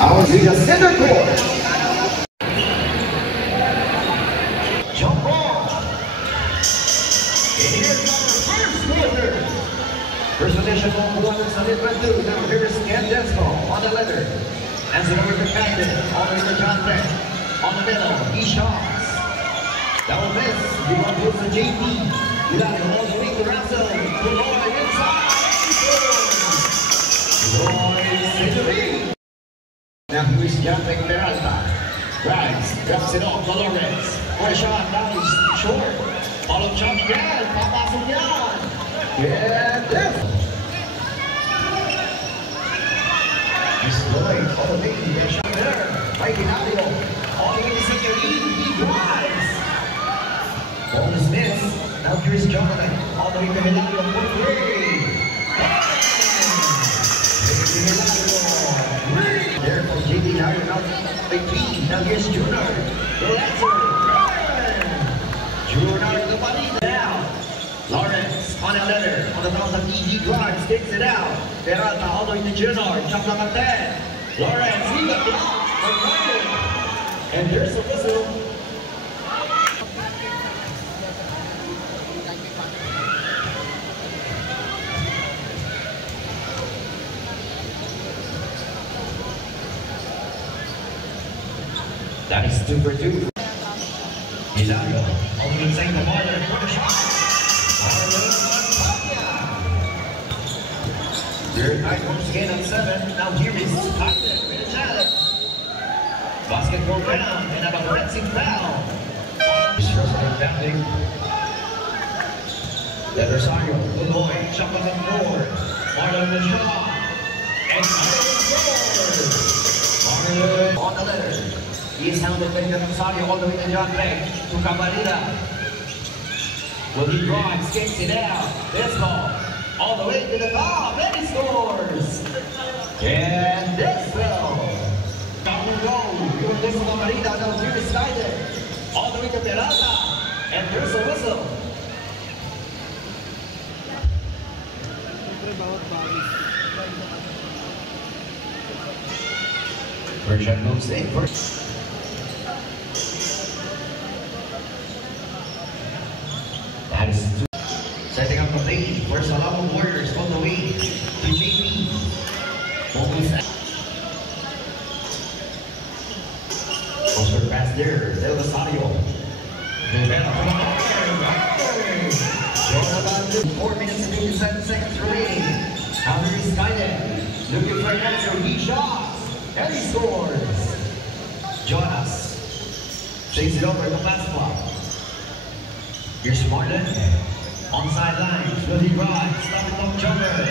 Our leader center court. Jump ball. And here's our first quarter. First position on the one Sunday Brendu. Now here's Candesco on the leather. Hands it over to Captain. All the way to John Beck. On the middle, he shots. That will miss. We want to to JP. You got it all the way to Russell. To Lloyd inside. Lloyd Century. Now here's John Beck Peralta. Drives, drops it off to Lawrence. For a shot, now he's short. Follow jump down. Papasok yan. Yeah, left. He's Lloyd on the lead. That shot there. Right Hilario. All the way to second lead. He drives. Ball is missed. Now here's Jonathan. All the way to Hilario for three. There for JD Hilario. Now big lead. Now here's Junard. The answer. Junard the body. Now Lawrence on a letter. On the top of he drives. Takes it out. Peralta all the way to Junard. Jump number 10. Lawrence, he got blocked. And there's a whistle. That is 2 for 2. Hilario, all the way inside the ball there for the shot. Third night once again on 7. Now here is Captain with a challenge. Basket goes down and a bouncing foul. Bouncing. The Rosario, Lloyd, shot on the board. Marlon the shot. And Marlon on the letter. He is handled by the Rosario all the way to John Beck. To Camarida. Will he drive, kicks it out. This ball. All the way to the top. And he scores. And this will. Down we go. This is Camarida. Now here is Snyder. All the way to Peralta. And there's a whistle. Bertrand moves in first. That is two. Setting up the play for Salamo Warriors on the way to JP. Poster pass there, Del Rosario. Jonathan, 4 minutes and 57 seconds remaining. Now there is Skyden. Looking for an answer, he shots. And he scores. Jonas takes it over to Plasma. Here's Martin. On the sidelines, will he drive? Stop it from jumper.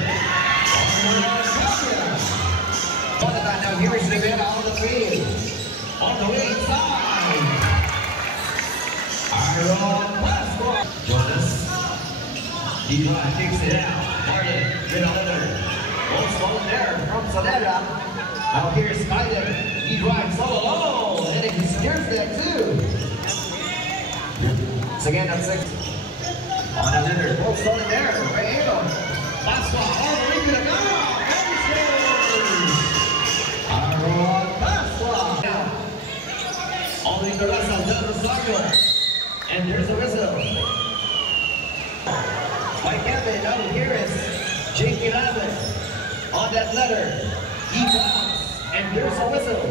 Jonathan, now here is Rivera on the field. On the way inside. Aaron Plasma. Jonas. He drives, takes it out. Martin with another. Ball there from Solera. Now here's Skyler. He drives all alone. And he steers that too. It's again up 6. On a letter. Ball started there. Right here. Pasqua all the way to the goal. And he scores. Aaron Pasqua. Now, all the way to Russell. Del Rosario. And there's a whistle. By Kevin. Now here is J.P. Lambert. On that letter. He comes. And there's a whistle.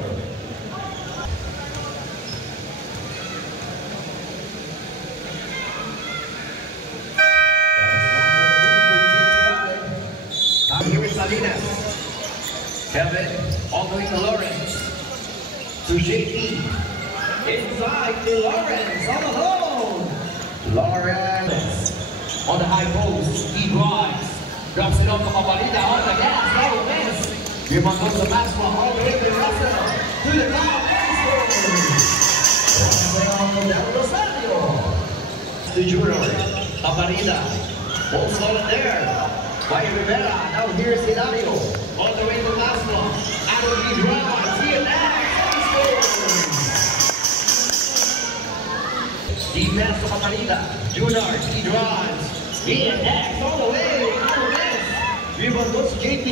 Here is Salinas. Kevin, all the way to Lawrence. To JP. Inside to Lawrence, all alone. Lawrence. On the high post, he drives. Drops it off to Camarida, on the gas, no miss. Give on goes to Maxwell, all the way to Russell. To the top, and scores. Del Rosario. To Junior. Camarida. Ball solid there. By Rivera. Now here's Hilario. All the way to Maxwell. Adam he drives. He attacks. And scores. Defense to Camarida. Junior. He drives. He attacks all the way. No miss. Rebound goes to JP.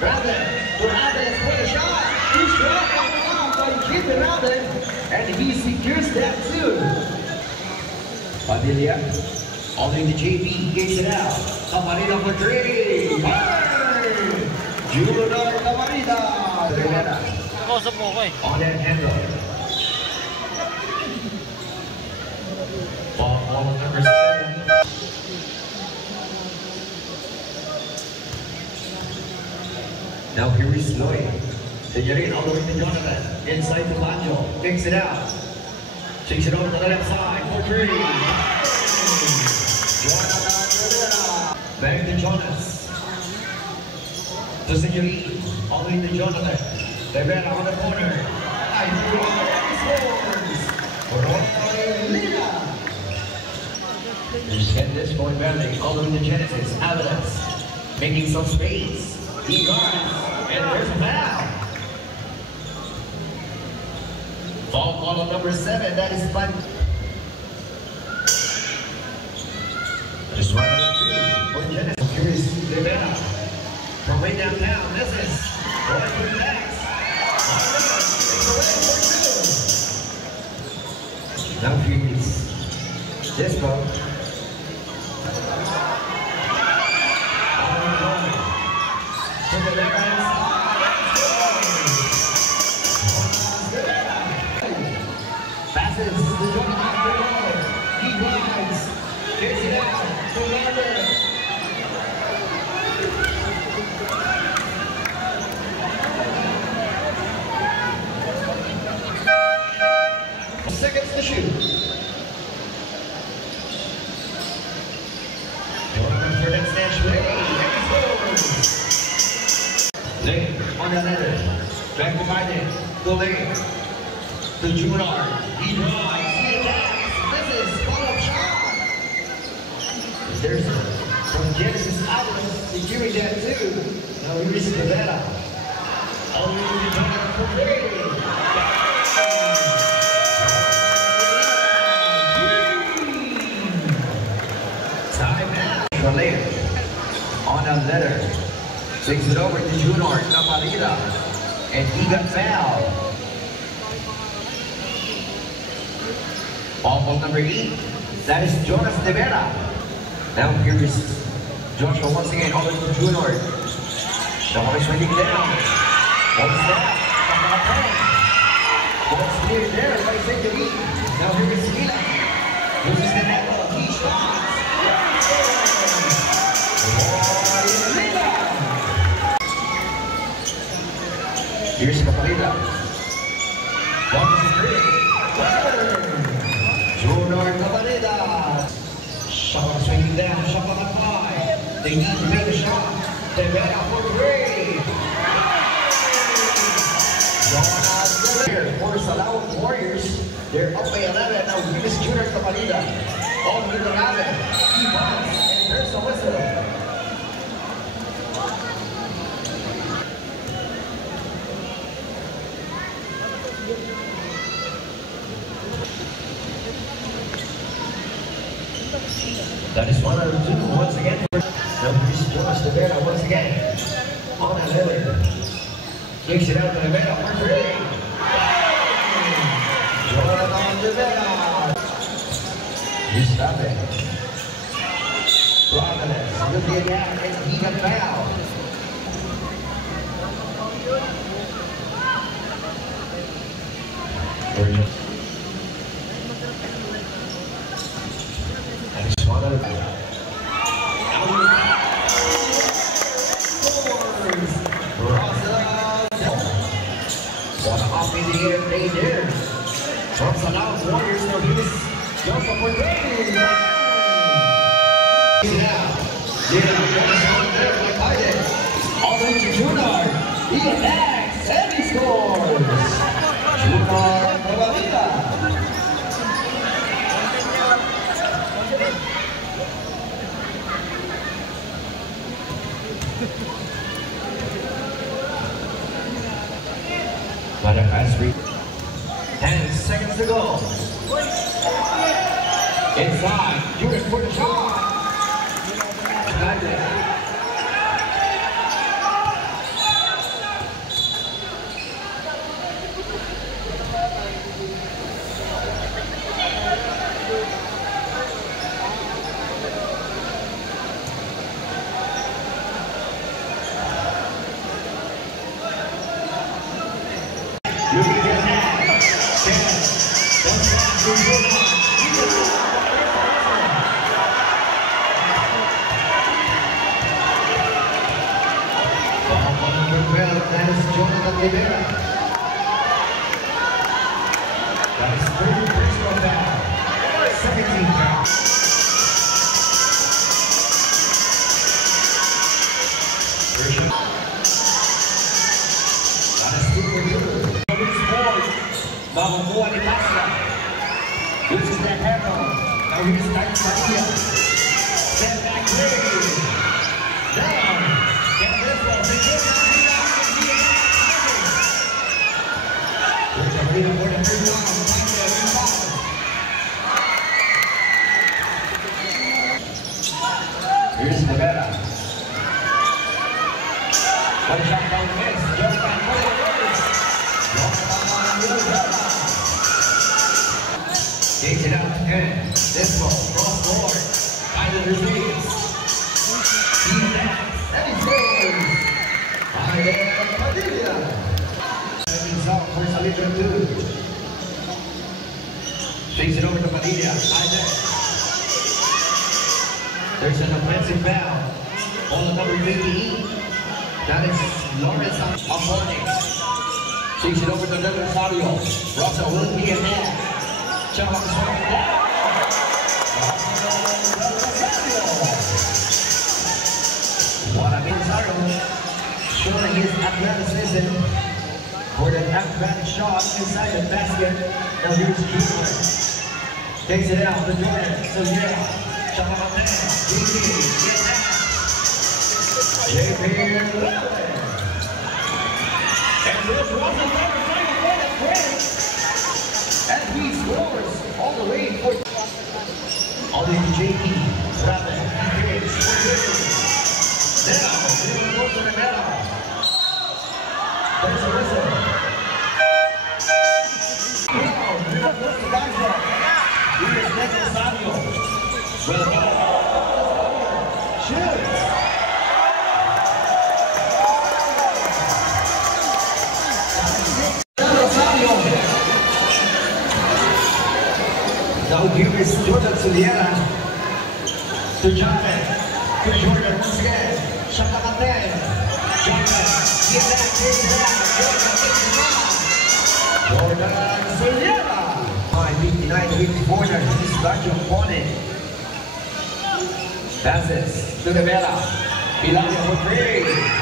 Brother. To Aves for the shot. He's strong. around it, and he secures that too. Padilla, all in the JB, gets it out. Camarida for three. Junior Camarida. On that handle. Ball number 7. Now here is Lloyd. Señorin all the way to Jonathan. Inside to Banjo. Kicks it out. Shakes it over to the left side for three. Jonathan. Back to Jonas. To Señorin. All the way to Jonathan. Rivera on the corner. And this boy Bradley all the way to Genesis. Evidence. Making some space. He guards. And there's a foul. Foul call on number 7. That is fun. Just one on 2 for Genesis. Here's Rivera. From way downtown. This is going for the next. Now here's Disco. To the left hand side. Passes to Jonathan. He drives. Gets it out to Robert. Seconds to shoot. Jonathan for that snatch play. Lane on the ladder. Back to Biden. To Lane. To Junior. He drives. He attacks. This is follow-up shot. There's from Genesis Island securing that too. Now we reach Rivera. All the way to Jonathan for three. Time out. Later. On a letter. Takes it over to Junior Camarida. And he got fouled. Ball number 8. That is Jonas Rivera. Now here is Joshua once again. All the way to Junior. The ball is swinging down. What's that? Ball's cleared there by Señorin. Now here is Milan. Loses the net. He shots. Here's Camarida. 1 to 3. Junior Camarida. Shot swinging down. Shot on the 5. They need to make a shot. Rivera for 3. Jonas Rivera for Salawat Warriors. They're up by 11. Now here's Junior Camarida. On to the 11. He runs. And there's a whistle. That is 1 out of 2 once again. Now here's Jonas Rivera once again. On a ladder. Kicks it out to Rivera for 3. Jonathan Rivera. He's stopping. Providence looking down and he got fouled. From Salawat Warriors, now here's Joseph Ortega. Now, all the way to Junior. He attacks and he scores. Junior Camarida. Madagascar. 10 seconds to go. Inside, Junior for the shot. You can get that. 12, that is Jonathan Rivera. That is third personal foul. 17 fouls. That is 2 for 2. Bago ni Pasta. This is that handle. Now here's Titan Padilla. Step back three. Down. Get this one. There's a lead for the third down. Here's Rivera. One shot down miss. Just back forward. Takes it out and this ball cross forward. Tyler receives. He's that. And he scores. Tyler Padilla. He's out for Salito 2. Takes it over to Padilla. Tyler. There's an offensive foul on the number 15. That is Lawrence Aforne. Takes it over to Rosario. Russell will be in there. Jump up the swing down. What a Rosario showing his athleticism for the acrobatic shot inside the basket. Now here's Junior. Takes it out to Jordan. So yeah, jump up there. JP, get that. JP. And there's Russell Weber trying to get a break. And he scores all the way for all the JP. Rather, he is. Now, he goes to the middle. There's a whistle. Now, he goes to Garza. He is Nicholas Savio. Well done. Shoots. Now here is Jordan Suliera to Jonathan, to Jordan once again. Shot up at 10. Jonathan, get that, takes it out. Jordan Suliera. 59-54, he's got your opponent. Passes to the Vela. Pilaria for 3.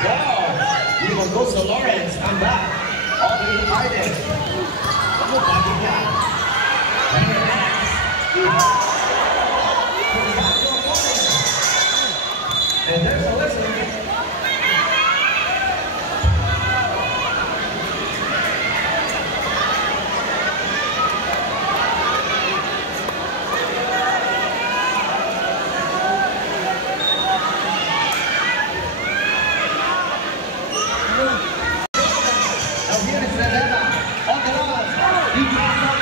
Go. Even goes to Lawrence. Come back. All the way to Biden. And there's a listen. Now here is Rivera on the run. He passes on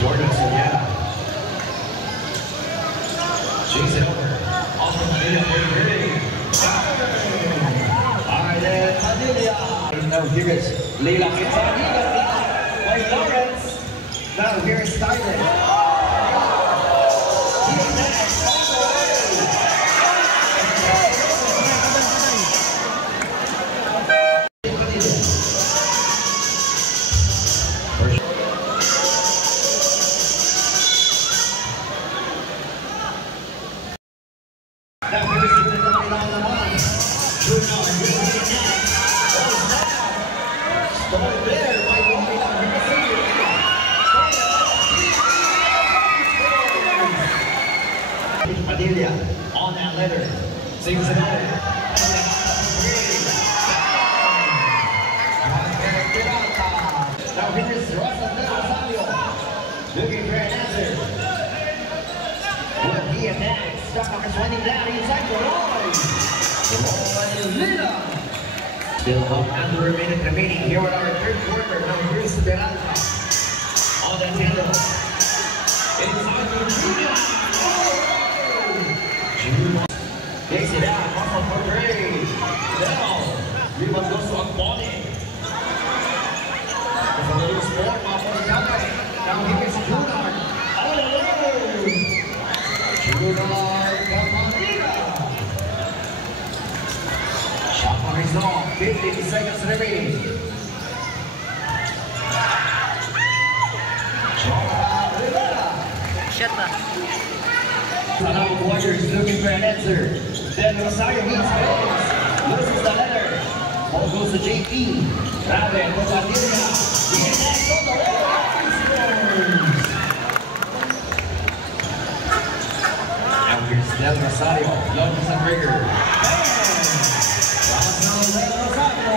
Jordan Suliera. Chase it over. Off the middle for Gritty. Alright, Padilla. Now here is Leila Quintana. By Lawrence. Now here is Tyler. Padilla on that letter. Sings it over. Now here's Russell Rosario looking for an answer. Will he and next? Stockhouse running down inside the Roy. Roy Lina. Still about under a minute remaining here with our third quarter. Now here's Peralta on the handle. Inside the Junior. Takes it out. 15 seconds remaining. Shut up. Salamat Warriors looking for an answer. Then Rosario meets Phillips. Loses the letter. Ball goes to JP. Grabe, goes to Adelia. He is next on the wall. Now here's Del Rosario. Lopez and Rigger. Del Rosario.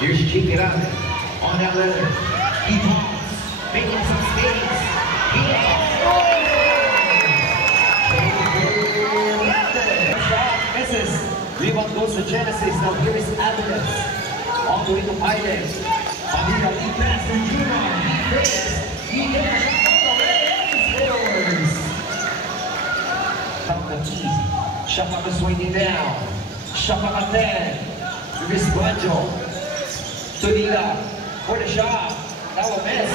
Here's JP Rabe on that letter. He falls, making some space. He misses. Rebound goes to Genesis. Now here is Aviles. All the way to Biden. Padilla lead pass to Juma. He fails. He gets a shot on the way. Scores. Top the key. Shapaka swinging down. Shapaka 10. Here's Banjo. Tudila for the shot. That will miss.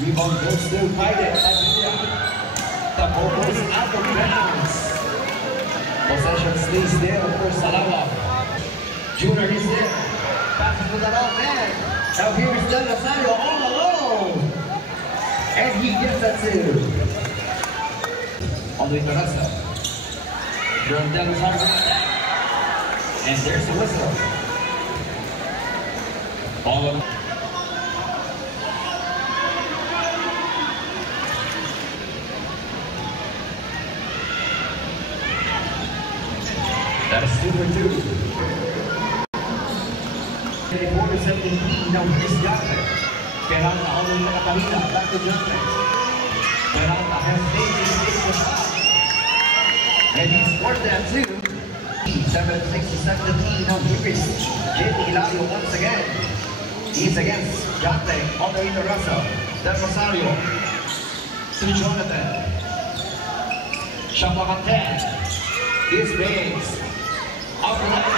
Rebound goes to Biden. The ball goes out of bounds. Possession stays there for Salawa. Junior is there. Passes to the long man. Now here's Del Rosario all alone. And he gets that too. All the way to Russell. Del Rosario. And there's the whistle. All of them. That is 2 for 2. 24-17. Now here's Jaffe. Peralta all the way to Catalina. Back to Jaffe. Peralta has made his shot. And he scored that too. 7-6-17. Now here's JP Hilario once again. He's against Jante all the way to Russell. Del Rosario to Jonathan. Shapaka 10. Here's Bates. Out the line.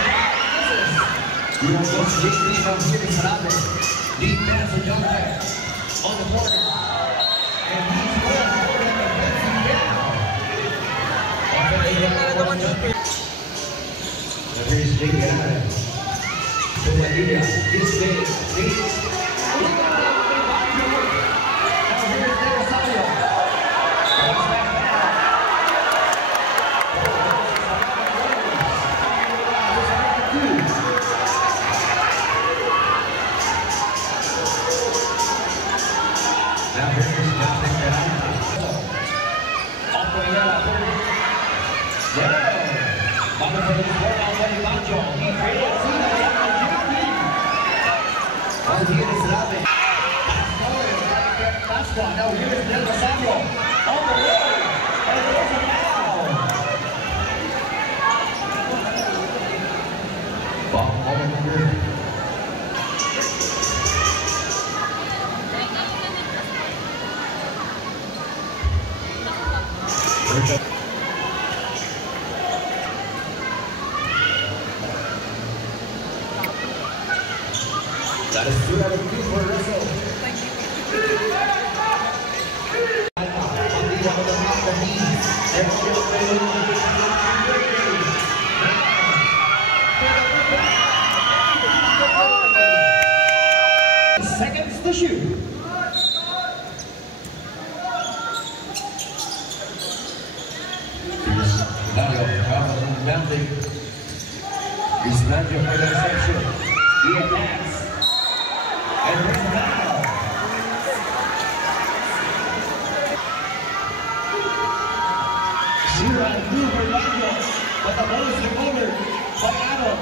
Here goes JP from here is Rabe. Deep pass to Jonathan on the corner. And he's going for the defensive down. Here's JP Rabe. To Padilla. Here's Bates. Bates. Now here's Del Rosario on the way, and there's a foul. Ball all over. That is 2 out of 2 for Russell. Seconds to shoot. Dario Dante. He's Banjo for the reception. He attacks. And there's a foul. Zero and 2 for Banjo. But the ball is recovered by Adam.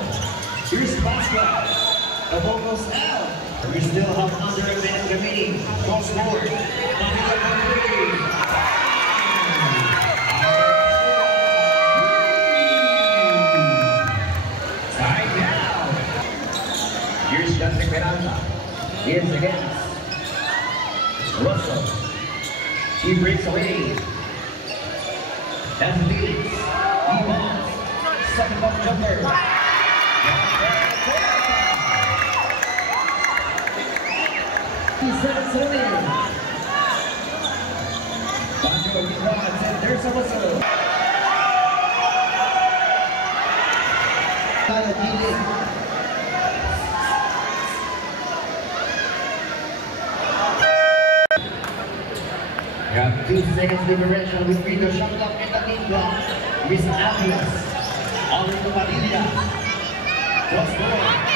Here's Pascal. The ball goes out. We still have under a minute remaining. Goal scored. Tied down. Here's Dante Peralta. He is against Russell. He breaks away. And leads. He wants. Second ball jumper. He said it's in. Banjo withdraws and there's a whistle. G-League. We have 2 seconds differential with Vito Shamlock and the team block. Miss Atlas, all into Padilla. Cross goal.